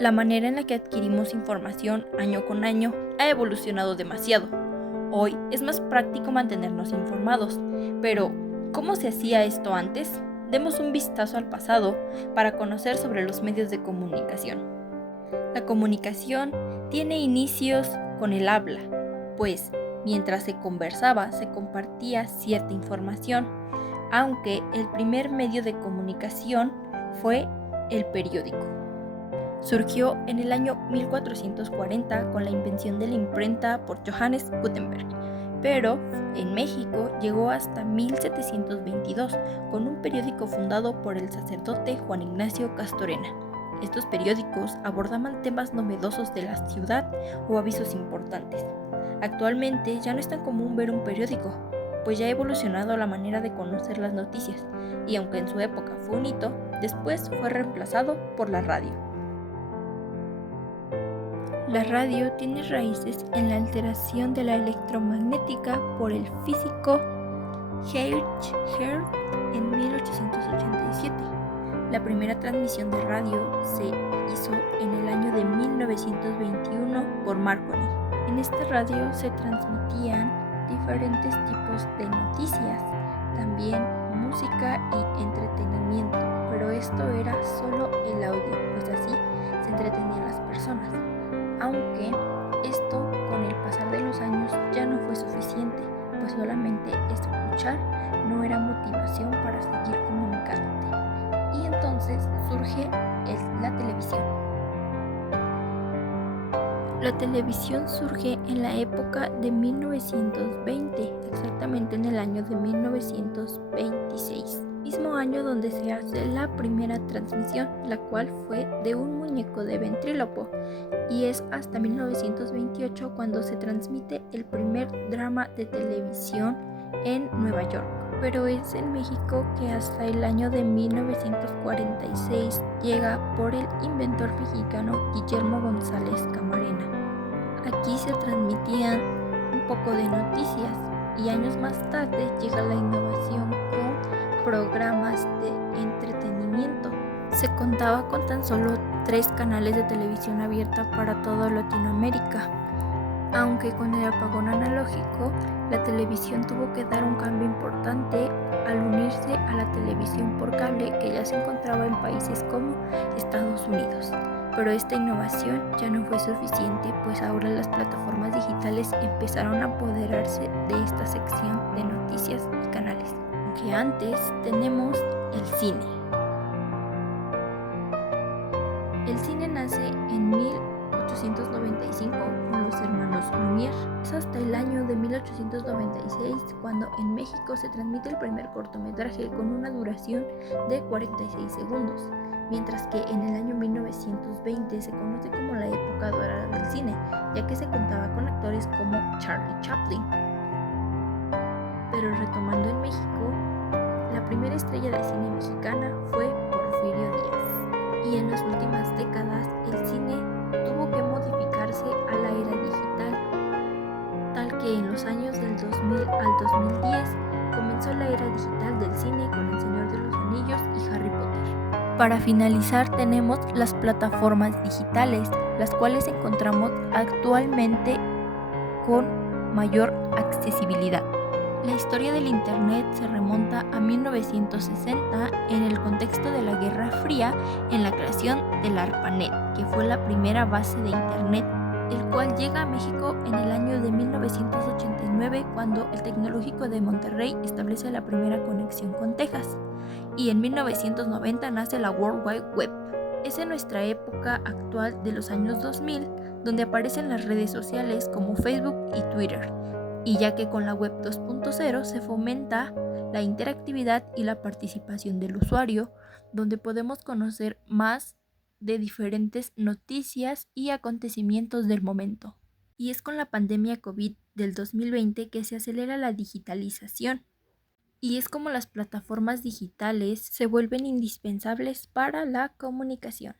La manera en la que adquirimos información año con año ha evolucionado demasiado. Hoy es más práctico mantenernos informados, pero ¿cómo se hacía esto antes? Demos un vistazo al pasado para conocer sobre los medios de comunicación. La comunicación tiene inicios con el habla, pues mientras se conversaba se compartía cierta información, aunque el primer medio de comunicación fue el periódico. Surgió en el año 1440 con la invención de la imprenta por Johannes Gutenberg, pero en México llegó hasta 1722 con un periódico fundado por el sacerdote Juan Ignacio Castorena. Estos periódicos abordaban temas novedosos de la ciudad o avisos importantes. Actualmente ya no es tan común ver un periódico, pues ya ha evolucionado la manera de conocer las noticias, y aunque en su época fue un hito, después fue reemplazado por la radio. La radio tiene raíces en la alteración de la electromagnética por el físico Heinrich Hertz en 1887. La primera transmisión de radio se hizo en el año de 1921 por Marconi. En esta radio se transmitían diferentes tipos de noticias, también música y entretenimiento, pero esto era solo el audio, pues así se entretenían las personas. Aunque esto con el pasar de los años ya no fue suficiente, pues solamente escuchar no era motivación para seguir comunicándote. Y entonces surge la televisión. La televisión surge en la época de 1920, exactamente en el año de 1926. Mismo año donde se hace la primera transmisión, la cual fue de un muñeco de ventríloco, y es hasta 1928 cuando se transmite el primer drama de televisión en Nueva York. Pero es en México que hasta el año de 1946 llega por el inventor mexicano Guillermo González Camarena. Aquí se transmitían un poco de noticias y años más tarde llega la innovación con programas de entretenimiento. Se contaba con tan solo 3 canales de televisión abierta para toda Latinoamérica. Aunque con el apagón analógico, la televisión tuvo que dar un cambio importante al unirse a la televisión por cable que ya se encontraba en países como Estados Unidos. Pero esta innovación ya no fue suficiente, pues ahora las plataformas digitales empezaron a apoderarse de esta sección de noticias y canales. Aunque antes tenemos el cine. El cine nace en 1895 con los hermanos Lumière. Es hasta el año de 1896 cuando en México se transmite el primer cortometraje con una duración de 46 segundos, mientras que en el año 1920 se conoce como la época dorada del cine, ya que se contaba con actores como Charlie Chaplin. Pero retomando en México, la primera estrella de cine mexicana fue Porfirio Díaz. Y en las últimas décadas el cine tuvo que modificarse a la era digital, tal que en los años del 2000 al 2010 comenzó la era digital del cine con El Señor de los Anillos y Harry Potter. Para finalizar tenemos las plataformas digitales, las cuales encontramos actualmente con mayor accesibilidad. La historia del Internet se remonta a 1960 en el contexto de la Guerra Fría en la creación del ARPANET, que fue la primera base de Internet, el cual llega a México en el año de 1989 cuando el Tecnológico de Monterrey establece la primera conexión con Texas, y en 1990 nace la World Wide Web. Es en nuestra época actual de los años 2000 donde aparecen las redes sociales como Facebook y Twitter, y ya que con la web 2.0 se fomenta la interactividad y la participación del usuario, donde podemos conocer más de diferentes noticias y acontecimientos del momento. Y es con la pandemia COVID del 2020 que se acelera la digitalización, y es como las plataformas digitales se vuelven indispensables para la comunicación.